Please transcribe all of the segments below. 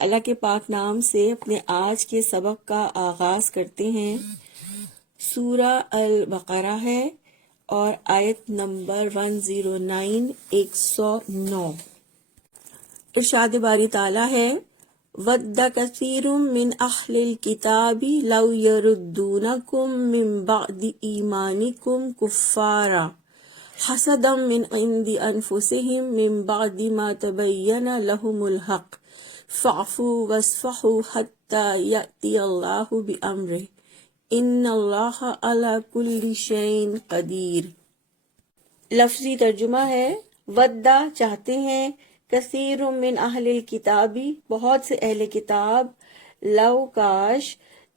اللہ کے پاک نام سے اپنے آج کے سبق کا آغاز کرتے ہیں۔ سورہ البقرہ ہے اور آیت نمبر 109 109۔ ارشاد باری تعالیٰ ہے وَدَّ كَثِيرٌ مِّنْ أَهْلِ الْكِتَابِ لَوْ يَرُدُّونَكُم مِّن بَعْدِ إِيمَانِكُمْ كُفَّارًا حَسَدًا مِّنْ عِندِ أَنفُسِهِم مِّن بَعْدِ مَا تَبَيَّنَ لَهُمُ الْحَقُّ فَاعْفُوا وَاصْفَحُوا حَتَّى يَأْتِيَ اللَّهُ بِأَمْرِهِ إِنَّ اللَّهَ عَلَى كُلِّ شَيْءٍ قدیر۔ لفظی ترجمہ ہے ودّا چاہتے ہیں، کثیر من اہل الکتابی بہت سے اہل کتاب، لو کاش،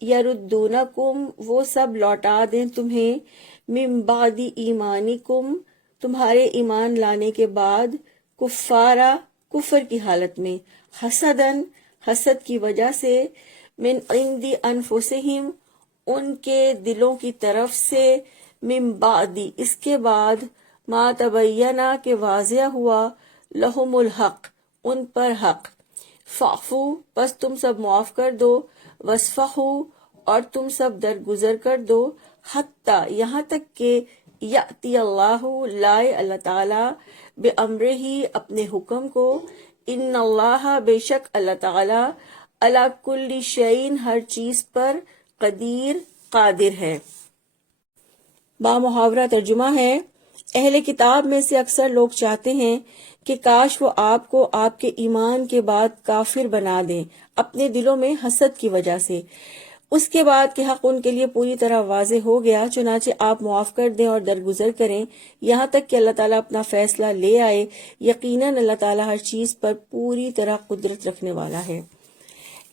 یردونکم وہ سب لوٹا دیں تمہیں، من بعد ایمانکم تمہارے ایمان لانے کے بعد، کفارا کفر کی حالت میں، حسدن حسد کی وجہ سے، من عند انفسہم ان کے دلوں کی طرف سے، من بعد اس کے بعد، ما تبینہ کہ واضح ہوا، لہم الحق ان پر حق، فاعفو پس تم سب معاف کر دو، واسفحو اور تم سب درگزر کر دو، حتی یہاں تک کہ یأتی اللہ لائے اللہ تعالی بامرہ اپنے حکم کو، ان اللہ بے شک اللہ تعالی علی کل شیء ہر چیز پر قدیر قادر ہے۔ بامحاورہ ترجمہ ہے اہل کتاب میں سے اکثر لوگ چاہتے ہیں کہ کاش وہ آپ کو آپ کے ایمان کے بعد کافر بنا دیں اپنے دلوں میں حسد کی وجہ سے، اس کے بعد کہ حق ان کے لیے پوری طرح واضح ہو گیا، چنانچہ آپ معاف کر دیں اور درگزر کریں یہاں تک کہ اللہ تعالیٰ اپنا فیصلہ لے آئے، یقیناً اللہ تعالیٰ ہر چیز پر پوری طرح قدرت رکھنے والا ہے۔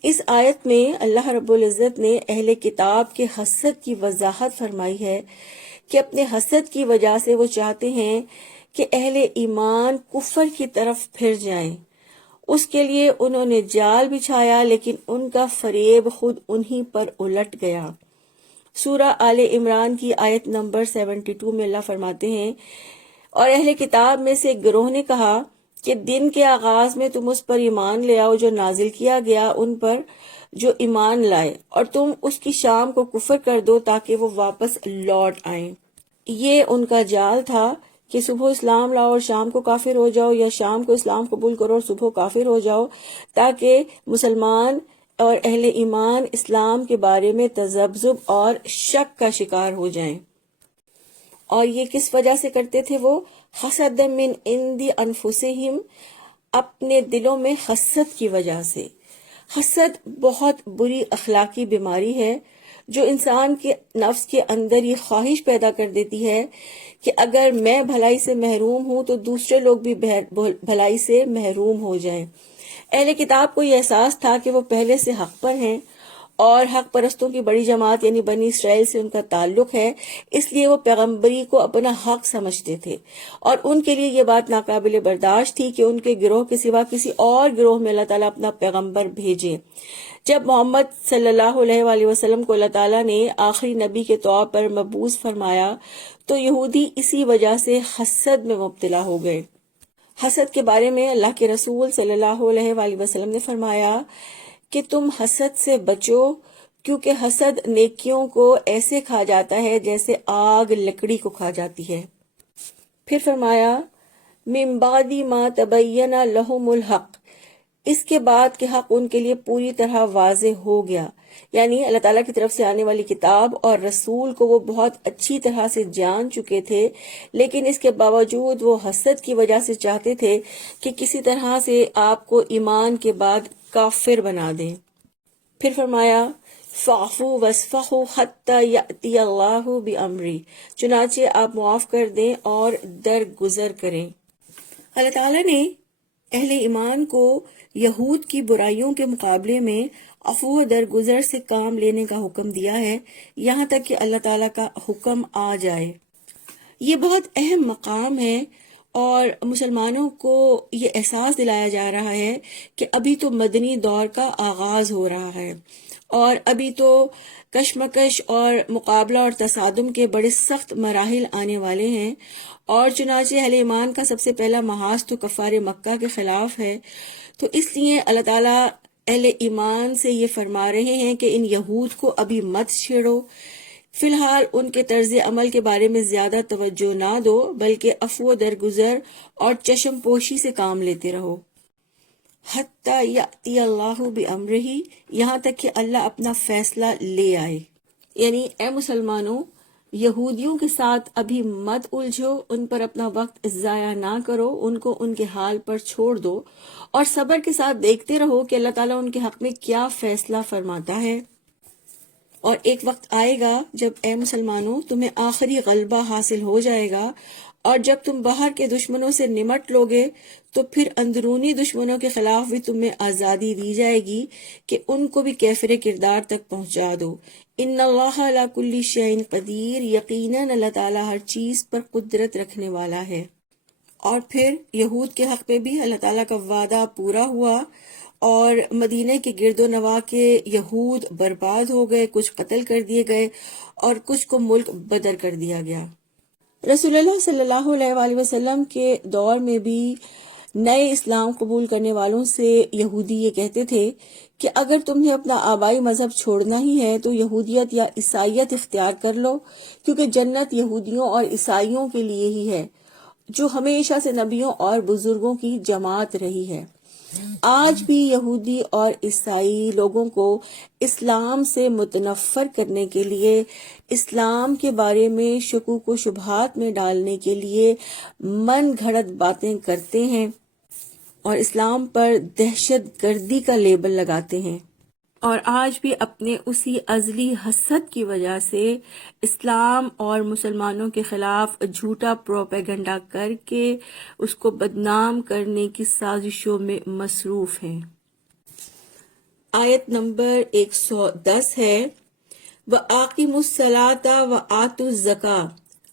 اس آیت میں اللہ رب العزت نے اہل کتاب کے حسد کی وضاحت فرمائی ہے کہ اپنے حسد کی وجہ سے وہ چاہتے ہیں کہ اہل ایمان کفر کی طرف پھر جائیں، اس کے لیے انہوں نے جال بچھایا لیکن ان کا فریب خود انہی پر الٹ گیا۔ سورہ آل عمران کی آیت نمبر 72 میں اللہ فرماتے ہیں اور اہل کتاب میں سے ایک گروہ نے کہا کہ دن کے آغاز میں تم اس پر ایمان لے آؤ جو نازل کیا گیا ان پر جو ایمان لائے، اور تم اس کی شام کو کفر کر دو تاکہ وہ واپس لوٹ آئیں۔ یہ ان کا جال تھا کہ صبح اسلام لاؤ اور شام کو کافر ہو جاؤ، یا شام کو اسلام قبول کرو اور صبح کافر ہو جاؤ، تاکہ مسلمان اور اہل ایمان اسلام کے بارے میں تذبذب اور شک کا شکار ہو جائیں۔ اور یہ کس وجہ سے کرتے تھے؟ وہ حسد من عند انفسہم اپنے دلوں میں حسد کی وجہ سے۔ حسد بہت بری اخلاقی بیماری ہے جو انسان کے نفس کے اندر یہ خواہش پیدا کر دیتی ہے کہ اگر میں بھلائی سے محروم ہوں تو دوسرے لوگ بھی بھلائی سے محروم ہو جائیں۔ اہل کتاب کو یہ احساس تھا کہ وہ پہلے سے حق پر ہیں اور حق پرستوں کی بڑی جماعت یعنی بنی اسرائیل سے ان کا تعلق ہے، اس لیے وہ پیغمبری کو اپنا حق سمجھتے تھے، اور ان کے لیے یہ بات ناقابل برداشت تھی کہ ان کے گروہ کے سوا کسی اور گروہ میں اللہ تعالیٰ اپنا پیغمبر بھیجے۔ جب محمد صلی اللہ علیہ وآلہ وسلم کو اللہ تعالیٰ نے آخری نبی کے طور پر مبعوث فرمایا تو یہودی اسی وجہ سے حسد میں مبتلا ہو گئے۔ حسد کے بارے میں اللہ کے رسول صلی اللہ علیہ وآلہ وسلم نے فرمایا کہ تم حسد سے بچو، کیونکہ حسد نیکیوں کو ایسے کھا جاتا ہے جیسے آگ لکڑی کو کھا جاتی ہے۔ پھر فرمایا من بعد ما تبین لہم الحق، اس کے بعد کہ حق ان کے لیے پوری طرح واضح ہو گیا، یعنی اللہ تعالیٰ کی طرف سے آنے والی کتاب اور رسول کو وہ بہت اچھی طرح سے جان چکے تھے، لیکن اس کے باوجود وہ حسد کی وجہ سے چاہتے تھے کہ کسی طرح سے آپ کو ایمان کے بعد کافر بنا دیں۔ پھر فرمایا فاعفوا واصفحوا حتی یأتی اللہ بامرہ، چنانچہ آپ معاف کر دیں اور درگزر کریں۔ اللہ تعالیٰ نے اہل ایمان کو یہود کی برائیوں کے مقابلے میں عفو و درگزر سے کام لینے کا حکم دیا ہے، یہاں تک کہ اللہ تعالیٰ کا حکم آ جائے۔ یہ بہت اہم مقام ہے اور مسلمانوں کو یہ احساس دلایا جا رہا ہے کہ ابھی تو مدنی دور کا آغاز ہو رہا ہے اور ابھی تو کشمکش اور مقابلہ اور تصادم کے بڑے سخت مراحل آنے والے ہیں، اور چنانچہ اہل ایمان کا سب سے پہلا محاذ تو کفار مکہ کے خلاف ہے۔ تو اس لیے اللہ تعالیٰ اہل ایمان سے یہ فرما رہے ہیں کہ ان یہود کو ابھی مت چھیڑو، فی الحال ان کے طرز عمل کے بارے میں زیادہ توجہ نہ دو، بلکہ عفو درگزر اور چشم پوشی سے کام لیتے رہو، حتی یأتی اللہ بامرہ، یہاں تک کہ اللہ اپنا فیصلہ لے آئے۔ یعنی اے مسلمانوں، یہودیوں کے ساتھ ابھی مت الجھو، ان پر اپنا وقت ضائع نہ کرو، ان کو ان کے حال پر چھوڑ دو اور صبر کے ساتھ دیکھتے رہو کہ اللہ تعالیٰ ان کے حق میں کیا فیصلہ فرماتا ہے۔ اور ایک وقت آئے گا جب اے مسلمانوں تمہیں آخری غلبہ حاصل ہو جائے گا، اور جب تم باہر کے دشمنوں سے نمٹ لوگے تو پھر اندرونی دشمنوں کے خلاف بھی تمہیں آزادی دی جائے گی کہ ان کو بھی کیفر کردار تک پہنچا دو۔ ان اللہ علی کل شیء قدیر، یقیناً اللہ تعالیٰ ہر چیز پر قدرت رکھنے والا ہے۔ اور پھر یہود کے حق میں بھی اللہ تعالیٰ کا وعدہ پورا ہوا، اور مدینہ کے گرد و نواح کے یہود برباد ہو گئے، کچھ قتل کر دیے گئے اور کچھ کو ملک بدر کر دیا گیا۔ رسول اللہ صلی اللہ علیہ وآلہ وسلم کے دور میں بھی نئے اسلام قبول کرنے والوں سے یہودی یہ کہتے تھے کہ اگر تمہیں اپنا آبائی مذہب چھوڑنا ہی ہے تو یہودیت یا عیسائیت اختیار کر لو، کیونکہ جنت یہودیوں اور عیسائیوں کے لیے ہی ہے، جو ہمیشہ سے نبیوں اور بزرگوں کی جماعت رہی ہے۔ آج بھی یہودی اور عیسائی لوگوں کو اسلام سے متنفر کرنے کے لیے، اسلام کے بارے میں شکوک و شبہات میں ڈالنے کے لیے من گھڑت باتیں کرتے ہیں اور اسلام پر دہشت گردی کا لیبل لگاتے ہیں، اور آج بھی اپنے اسی ازلی حسد کی وجہ سے اسلام اور مسلمانوں کے خلاف جھوٹا پروپیگنڈا کر کے اس کو بدنام کرنے کی سازشوں میں مصروف ہیں۔ آیت نمبر 110 ہے، وَآقِمُوا الصَّلَاةَ وَآتُوا الزَّكَاةَ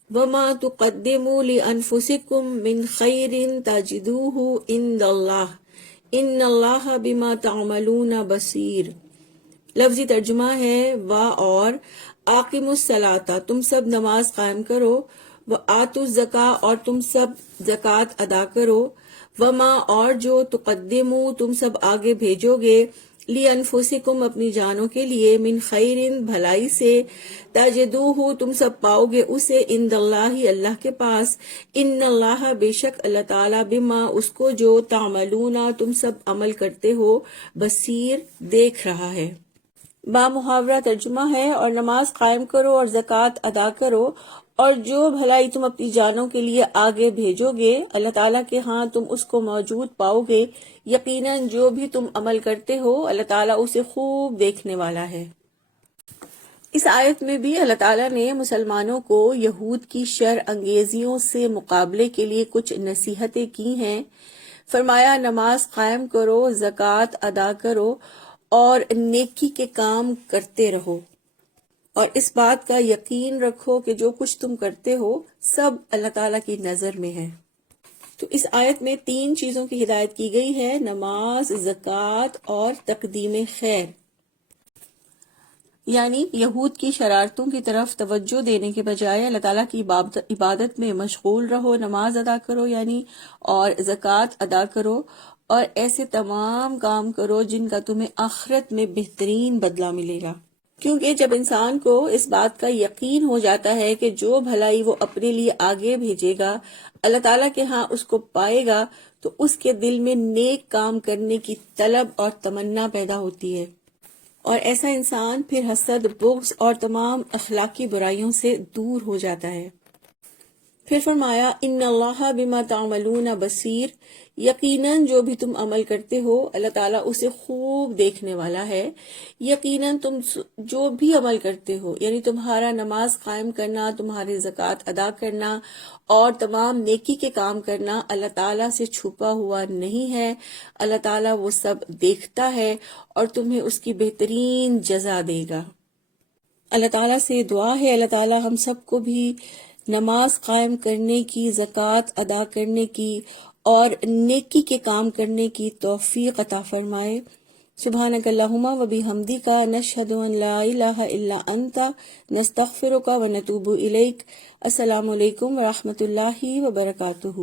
وَمَا تُقَدِّمُوا لِأَنفُسِكُم مِّن خَيْرٍ تَجِدُوهُ عِندَ اللَّهِ إِنَّ اللَّهَ بِمَا تَعْمَلُونَ بَصِيرٌ۔ لفظی ترجمہ ہے، اور آقِمُوا الصَّلَاةَ، تم سب نماز قائم کرو، وآتوا الزَّکَاةَ، اور تم سب زکوٰۃ ادا کرو، وما، اور جو، تقدموا، تم سب آگے بھیجو گے، لِأَنفُسِکُم، اپنی جانوں کے لیے، من خیرٍ، بھلائی سے، تجدوہ، تم سب پاؤ گے اسے، عند اللہ، اللہ کے پاس، ان اللہ، بے شک اللہ تعالیٰ، بما، اس کو جو، تعملون، تم سب عمل کرتے ہو، بصیر، دیکھ رہا ہے۔ با محاورہ ترجمہ ہے، اور نماز قائم کرو اور زکوٰۃ ادا کرو، اور جو بھلائی تم اپنی جانوں کے لیے آگے بھیجو گے، اللہ تعالیٰ کے ہاں تم اس کو موجود پاؤ گے، یقیناً جو بھی تم عمل کرتے ہو اللہ تعالیٰ اسے خوب دیکھنے والا ہے۔ اس آیت میں بھی اللہ تعالیٰ نے مسلمانوں کو یہود کی شر انگیزیوں سے مقابلے کے لیے کچھ نصیحتیں کی ہیں۔ فرمایا، نماز قائم کرو، زکوٰۃ ادا کرو اور نیکی کے کام کرتے رہو، اور اس بات کا یقین رکھو کہ جو کچھ تم کرتے ہو سب اللہ تعالیٰ کی نظر میں ہے۔ تو اس آیت میں 3 چیزوں کی ہدایت کی گئی ہے، نماز، زکوٰۃ اور تقدیم خیر۔ یعنی یہود کی شرارتوں کی طرف توجہ دینے کے بجائے اللہ تعالیٰ کی عبادت میں مشغول رہو، نماز ادا کرو یعنی، اور زکوٰۃ ادا کرو، اور ایسے تمام کام کرو جن کا تمہیں آخرت میں بہترین بدلہ ملے گا۔ کیونکہ جب انسان کو اس بات کا یقین ہو جاتا ہے کہ جو بھلائی وہ اپنے لیے آگے بھیجے گا اللہ تعالیٰ کے ہاں اس کو پائے گا، تو اس کے دل میں نیک کام کرنے کی طلب اور تمنا پیدا ہوتی ہے، اور ایسا انسان پھر حسد، بغض اور تمام اخلاقی برائیوں سے دور ہو جاتا ہے۔ پھر فرمایا، ان اللہ بما تعملون بصیر، یقیناً جو بھی تم عمل کرتے ہو اللہ تعالیٰ اسے خوب دیکھنے والا ہے۔ یقیناً تم جو بھی عمل کرتے ہو، یعنی تمہارا نماز قائم کرنا، تمہاری زکوٰۃ ادا کرنا اور تمام نیکی کے کام کرنا اللہ تعالیٰ سے چھپا ہوا نہیں ہے، اللہ تعالیٰ وہ سب دیکھتا ہے اور تمہیں اس کی بہترین جزا دے گا۔ اللہ تعالیٰ سے دعا ہے اللہ تعالیٰ ہم سب کو بھی نماز قائم کرنے کی، زکوٰۃ ادا کرنے کی اور نیکی کے کام کرنے کی توفیق عطا فرمائے۔ سبحانک اللہم و بحمدک، نشہد ان لا الہ الا انت، نستغفرک و نتوب الیک۔ السلام علیکم ورحمۃ اللہ وبرکاتہ۔